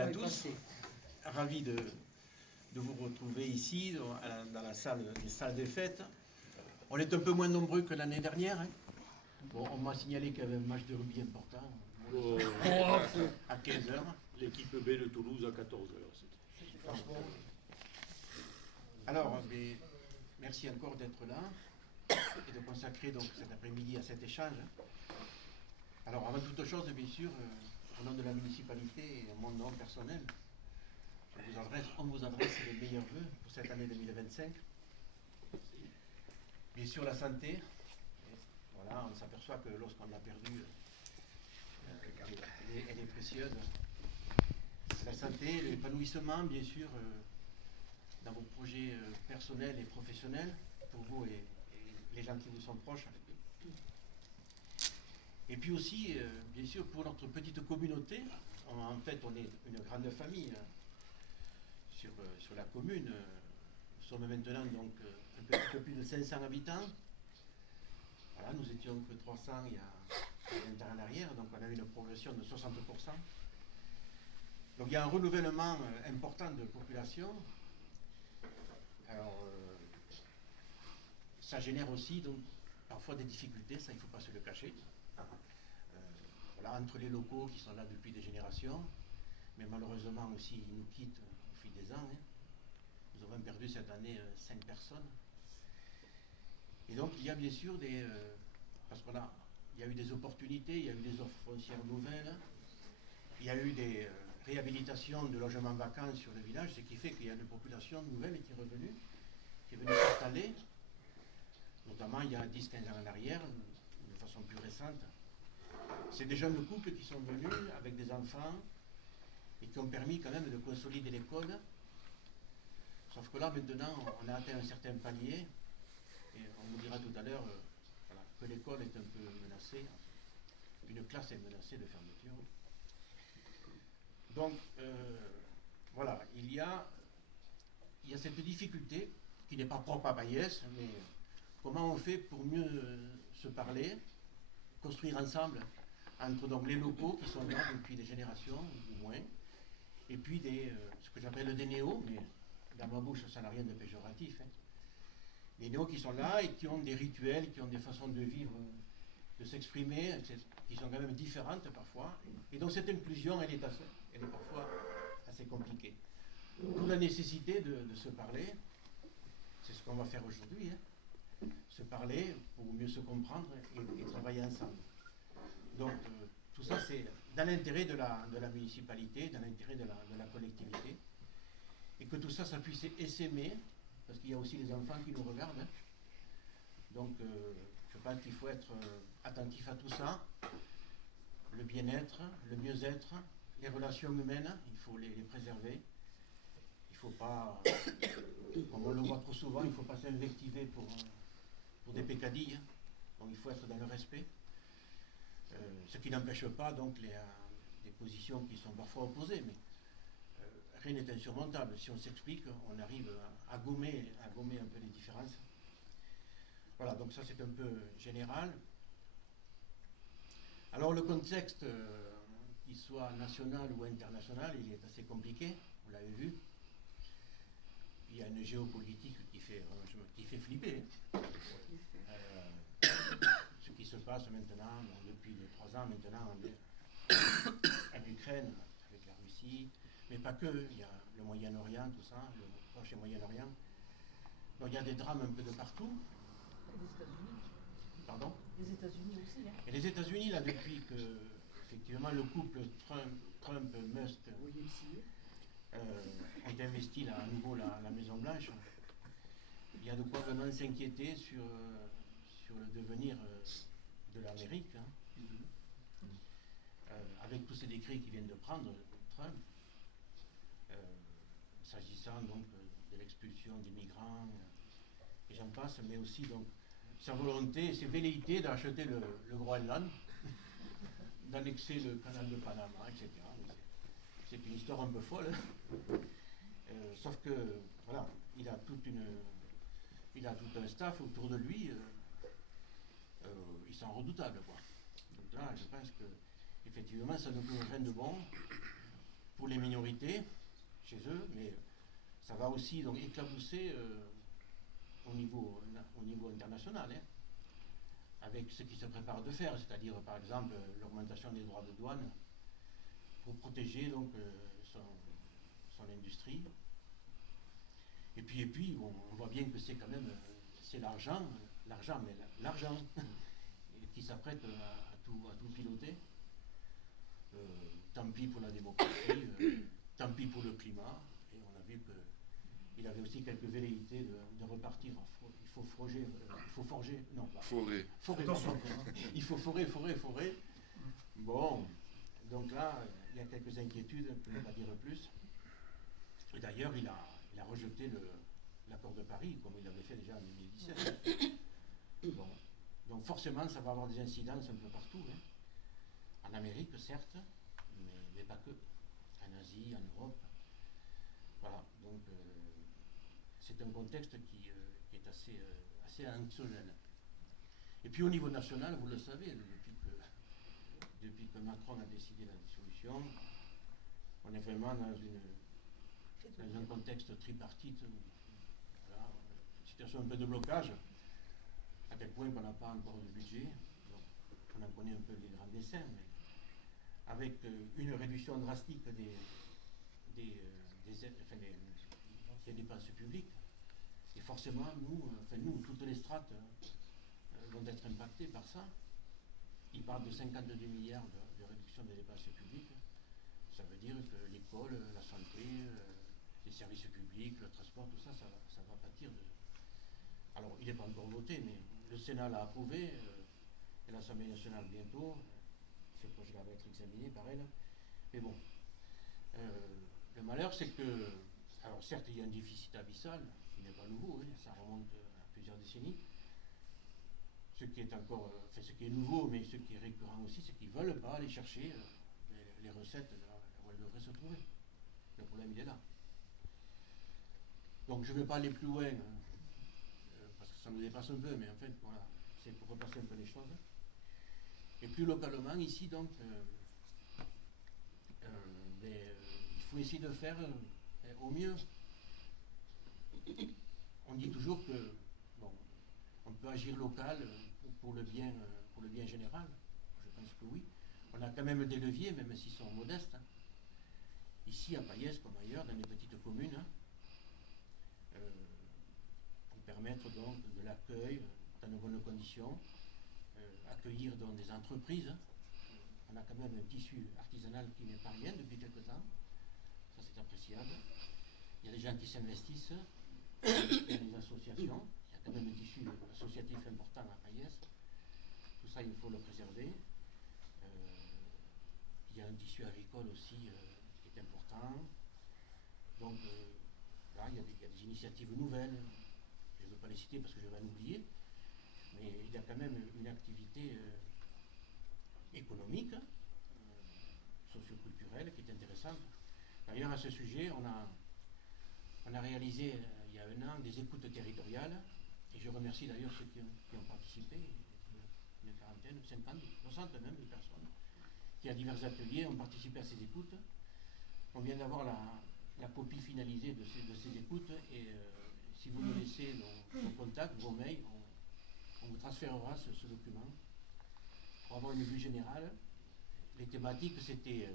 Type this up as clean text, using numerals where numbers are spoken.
à tous. Ravi de vous retrouver ici, dans la salle des fêtes. On est un peu moins nombreux que l'année dernière. Hein. Bon, on m'a signalé qu'il y avait un match de rugby important à 15h. L'équipe B de Toulouse à 14h. Alors, merci encore d'être là et de consacrer donc cet après-midi à cet échange. Alors, avant toute chose, bien sûr, au nom de la municipalité et à mon nom personnel, on vous adresse les meilleurs vœux pour cette année 2025. Bien sûr, la santé. Voilà, on s'aperçoit que lorsqu'on l'a perdue, elle est précieuse. La santé, l'épanouissement, bien sûr, dans vos projets personnels et professionnels, pour vous et les gens qui vous sont proches. Et puis aussi, bien sûr, pour notre petite communauté, en fait, on est une grande famille sur la commune. Nous sommes maintenant donc un petit peu plus de 500 habitants. Voilà, nous étions que 300 il y a 20 ans en arrière, donc on a eu une progression de 60%. Donc il y a un renouvellement important de population. Alors, ça génère aussi donc parfois des difficultés, ça il ne faut pas se le cacher. Voilà, entre les locaux qui sont là depuis des générations, mais malheureusement aussi ils nous quittent au fil des ans. Hein. Nous avons perdu cette année 5 personnes. Et donc il y a bien sûr parce qu'il y a eu des opportunités, il y a eu des offres foncières nouvelles, il y a eu des réhabilitations de logements vacants sur le village, ce qui fait qu'il y a une population nouvelle qui est revenue, qui est venue s'installer, notamment il y a 10-15 ans en arrière, de façon plus récente. C'est des jeunes couples qui sont venus avec des enfants et qui ont permis quand même de consolider l'école. Sauf que là, maintenant, on a atteint un certain palier et on vous dira tout à l'heure que l'école est un peu menacée. Une classe est menacée de fermeture. Donc, voilà, il y a cette difficulté qui n'est pas propre à Baïès, mais comment on fait pour mieux se parler, construire ensemble entre donc les locaux qui sont là depuis des générations ou moins, et puis ce que j'appelle des néos, mais dans ma bouche ça n'a rien de péjoratif. Hein. Les néos qui sont là et qui ont des rituels, qui ont des façons de vivre, de s'exprimer, qui sont quand même différentes parfois. Et donc cette inclusion, elle est parfois assez compliquée. D'où la nécessité de se parler, c'est ce qu'on va faire aujourd'hui, hein. Se parler pour mieux se comprendre et travailler ensemble. Donc tout ça c'est dans l'intérêt de la municipalité, dans l'intérêt de la collectivité, et que tout ça puisse essaimer, parce qu'il y a aussi les enfants qui nous regardent. Hein. Donc je pense qu'il faut être attentif à tout ça, le bien-être, le mieux-être, les relations humaines, il faut les préserver. Il ne faut pas, comme on le voit trop souvent, il ne faut pas s'invectiver pour des peccadilles. Donc il faut être dans le respect. Ce qui n'empêche pas donc les positions qui sont parfois opposées, mais rien n'est insurmontable. Si on s'explique, on arrive à gommer un peu les différences. Voilà, donc ça c'est un peu général. Alors le contexte, qu'il soit national ou international, il est assez compliqué, vous l'avez vu. Il y a une géopolitique qui fait flipper. Ce qui se passe maintenant, depuis 3 ans maintenant, en Ukraine, avec la Russie, mais pas que, il y a le Moyen-Orient, tout ça, le Proche et Moyen-Orient. Donc il y a des drames un peu de partout. Les États-Unis. Pardon ? Les États-Unis aussi. Hein. Et les États-Unis, là, depuis que, effectivement, le couple Trump-Musk ont investi là, à nouveau la Maison-Blanche, il y a de quoi vraiment s'inquiéter sur le devenir de l'Amérique. Hein. Avec tous ces décrets qu'il vient de prendre, Trump, s'agissant donc de l'expulsion des migrants, et j'en passe, mais aussi donc sa volonté, ses velléités d'acheter le Groenland, d'annexer le canal de Panama, etc. C'est une histoire un peu folle. Sauf que, voilà, il a tout un staff autour de lui, ils sont redoutables, quoi. Donc là, je pense que, effectivement, ça ne peut rien de bon pour les minorités chez eux, mais ça va aussi donc éclabousser au niveau international, hein, avec ce qui se prépare de faire, c'est-à-dire par exemple l'augmentation des droits de douane pour protéger donc son industrie. Et puis on voit bien que c'est quand même c'est l'argent qui s'apprête à tout piloter. Tant pis pour la démocratie, tant pis pour le climat. Et on a vu qu'il avait aussi quelques velléités de repartir. Il faut forer. Il faut forer. Bon, donc là, il y a quelques inquiétudes, pour ne pas dire plus. Et d'ailleurs, il a rejeté l'accord de Paris, comme il l'avait fait déjà en 2017. Bon. Donc forcément, ça va avoir des incidences un peu partout. Hein. En Amérique, certes, mais pas que. En Asie, en Europe. Voilà. Donc c'est un contexte qui est assez anxiogène. Et puis au niveau national, vous le savez, depuis que Macron a décidé la dissolution, on est vraiment dans un contexte tripartite. Voilà, une situation un peu de blocage, à tel point qu'on n'a pas encore de budget. Donc, on en connaît un peu les grands dessins, mais avec une réduction drastique des dépenses publiques. Et forcément, nous toutes les strates vont être impactées par ça. Il parle de 52 milliards de réduction des dépenses publiques. Ça veut dire que l'école, la santé, les services publics, le transport, tout ça, ça va pâtir de... Alors, il n'est pas encore voté, mais le Sénat l'a approuvé, et l'Assemblée nationale bientôt. Ce projet-là va être examiné par elle. Mais bon, le malheur, c'est que... Alors, certes, il y a un déficit abyssal, qui n'est pas nouveau, hein, ça remonte à plusieurs décennies. Ce qui est nouveau, mais ce qui est récurrent aussi, c'est qu'ils ne veulent pas aller chercher les recettes là où elles devraient se trouver. Le problème, il est là. Donc je ne vais pas aller plus loin, parce que ça me dépasse un peu, mais en fait, voilà, c'est pour repasser un peu les choses. Et plus localement, ici, donc, il faut essayer de faire au mieux. On dit toujours que, bon, on peut agir local pour le bien général. Je pense que oui. On a quand même des leviers, même s'ils sont modestes. Hein. Ici, à Payès, comme ailleurs, dans les petites communes, hein, pour permettre donc de l'accueil dans de bonnes conditions, accueillir donc des entreprises. Hein. On a quand même un tissu artisanal qui n'est pas rien depuis quelque temps. Ça, c'est appréciable. Il y a des gens qui s'investissent, il y a des associations. Il y a quand même un tissu associatif important à Payès. Tout ça, il faut le préserver. Il y a un tissu agricole aussi qui est important. Donc là, il y a des initiatives nouvelles. Je ne veux pas les citer parce que je vais en oublier. Mais il y a quand même une activité économique, socioculturelle, qui est intéressante. D'ailleurs, à ce sujet, on a réalisé il y a un an des écoutes territoriales. Et je remercie d'ailleurs ceux qui ont participé, une quarantaine, 50, 60 même de personnes, qui à divers ateliers ont participé à ces écoutes. On vient d'avoir la copie finalisée de ces écoutes et si vous nous laissez nos contacts, vos mails, on vous transférera ce document pour avoir une vue générale. Les thématiques, c'était